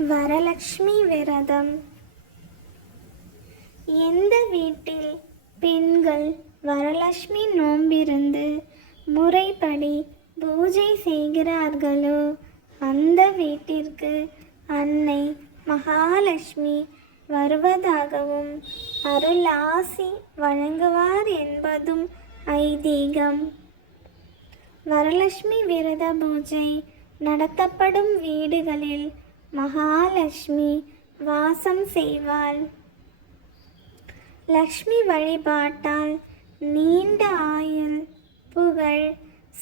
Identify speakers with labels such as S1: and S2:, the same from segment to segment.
S1: வரலட்சுமி விரதம். எந்த வீட்டில் பெண்கள் வரலட்சுமி நோம்பிருந்து முறைப்படி பூஜை செய்கிறார்களோ அந்த வீட்டிற்கு அன்னை மகாலட்சுமி வருவதாகவும் அருளாசி வழங்குவார் என்பதும் ஐதீகம். வரலட்சுமி விரத பூஜை நடத்தப்படும் வீடுகளில் மகாலட்சுமி வாசம் செய்வாள். லக்ஷ்மி வழிபாட்டால் நீண்ட ஆயுள் புகழ்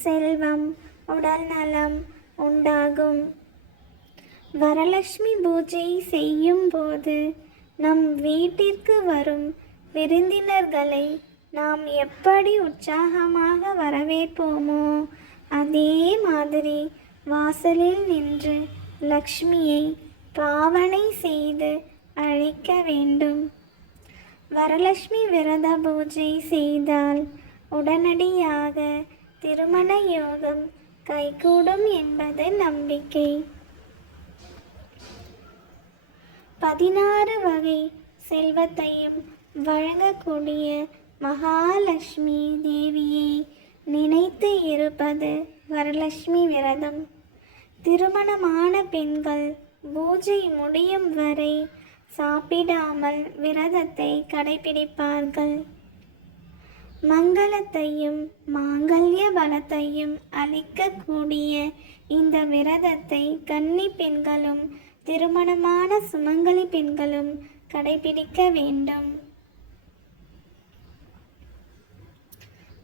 S1: செல்வம் உடல் நலம் உண்டாகும். வரலட்சுமி பூஜை செய்யும் போது நம் வீட்டிற்கு வரும் விருந்தினர்களை நாம் எப்படி உற்சாகமாக வரவேற்போமோ அதே மாதிரி வாசலில் நின்று லக்ஷ்மியை பாவனை செய்து அழைக்க வேண்டும். வரலட்சுமி விரத பூஜை செய்தால் உடனடியாக திருமண யோகம் கைகூடும் என்பது நம்பிக்கை. பதினாறு வகை செல்வத்தையும் வழங்கக்கூடிய மகாலட்சுமி தேவியை நினைத்து இருப்பது வரலட்சுமி விரதம். திருமணமான பெண்கள் பூஜை முடியும் வரை சாப்பிடாமல் விரதத்தை கடைபிடிப்பார்கள். மங்களத்தையும் மாங்கல்ய பலத்தையும் அளிக்கக்கூடிய இந்த விரதத்தை கன்னி பெண்களும் திருமணமான சுமங்கலி பெண்களும் கடைபிடிக்க வேண்டும்.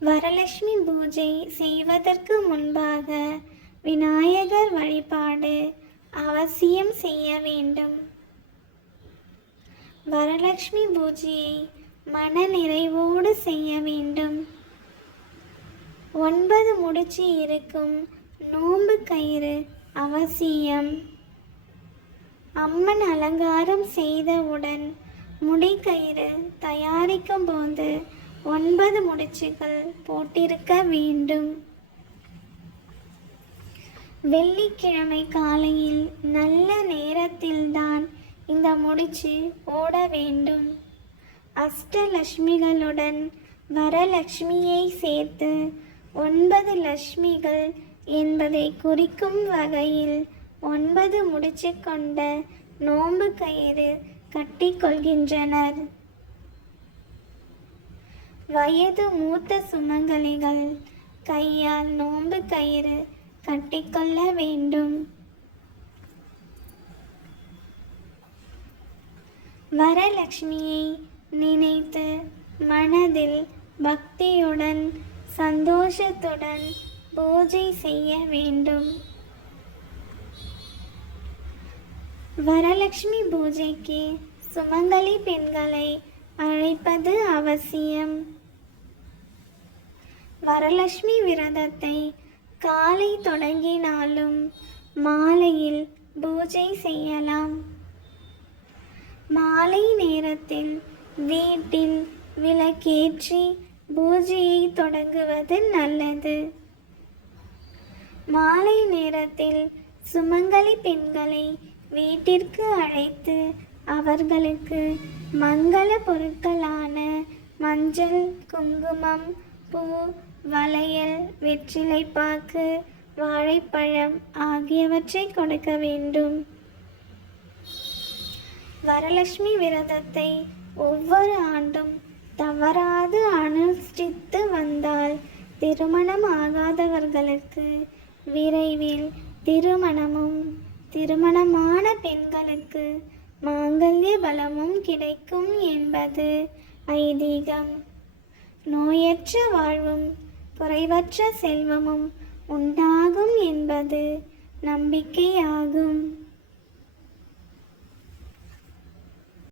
S1: வரலட்சுமி பூஜை செய்வதற்கு முன்பாக விநாயகர் வழிபாடு அவசியம் செய்ய வேண்டும். வரலட்சுமி பூஜையை மன நிறைவோடு செய்ய வேண்டும். ஒன்பது முடிச்சு இருக்கும் நோன்பு கயிறு அவசியம். அம்மன் அலங்காரம் செய்தவுடன் முடிக்கயிறு தயாரிக்கும் போது ஒன்பது முடிச்சுகள் போட்டிருக்க வேண்டும். வெள்ளிக்கிழமை காலையில் நல்ல நேரத்தில்தான் இந்த முடிச்சு ஓட வேண்டும். அஷ்டலட்சுமிகளுடன் வரலட்சுமியை சேர்த்து ஒன்பது லட்சுமிகள் என்பதை குறிக்கும் வகையில் ஒன்பது முடிச்சு கொண்ட நோன்பு கயிறு கட்டிக்கொள்கின்றனர் வயது மூத்த சுமங்கலிகள் கையால் நோன்பு கயிறு கட்டிக்கொள்ள வேண்டும். வரலட்சுமியை நினைத்து மனதில் பக்தியுடன் சந்தோஷத்துடன் பூஜை செய்ய வேண்டும். வரலட்சுமி பூஜைக்கு சுமங்கலி பெண்களை அழைப்பது அவசியம். வரலட்சுமி விரதத்தை காலை தொடங்கினாலும் மாலையில் பூஜை செய்யலாம். மாலை நேரத்தில் வீட்டில் விளக்கேற்றி பூஜையை தொடங்குவது நல்லது. மாலை நேரத்தில் சுமங்கலி பெண்களை வீட்டிற்கு அழைத்து அவர்களுக்கு மங்கள பொருட்களான மஞ்சள் குங்குமம் பூ வளையல் வெற்றிலைப்பாக்கு வாழைப்பழம் ஆகியவற்றை கொடுக்க வேண்டும். வரலட்சுமி விரதத்தை ஒவ்வொரு ஆண்டும் தவறாது அனுஷ்டித்து வந்தால் திருமணம் ஆகாதவர்களுக்கு விரைவில் திருமணமும் திருமணமான பெண்களுக்கு மாங்கல்ய பலமும் கிடைக்கும் என்பது ஐதீகம். நோயற்ற வாழ்வும் குறைவற்ற செல்வமும் உண்டாகும் என்பது நம்பிக்கையாகும்.